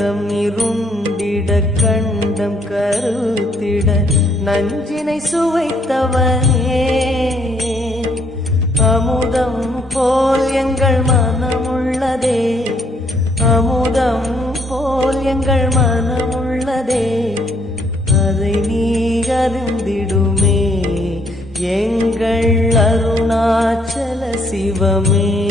உடம் இருண்டிட கண்டம் கருத்திட நஞ்சினை சுவைத்தவனே அமுதம் போல் எங்கள் மனமுள்ளதே அமுதம் போல் எங்கள் மனமுள்ளதே அதை நீ அறிந்திடுமே எங்கள் அருணாச்சல சிவமே.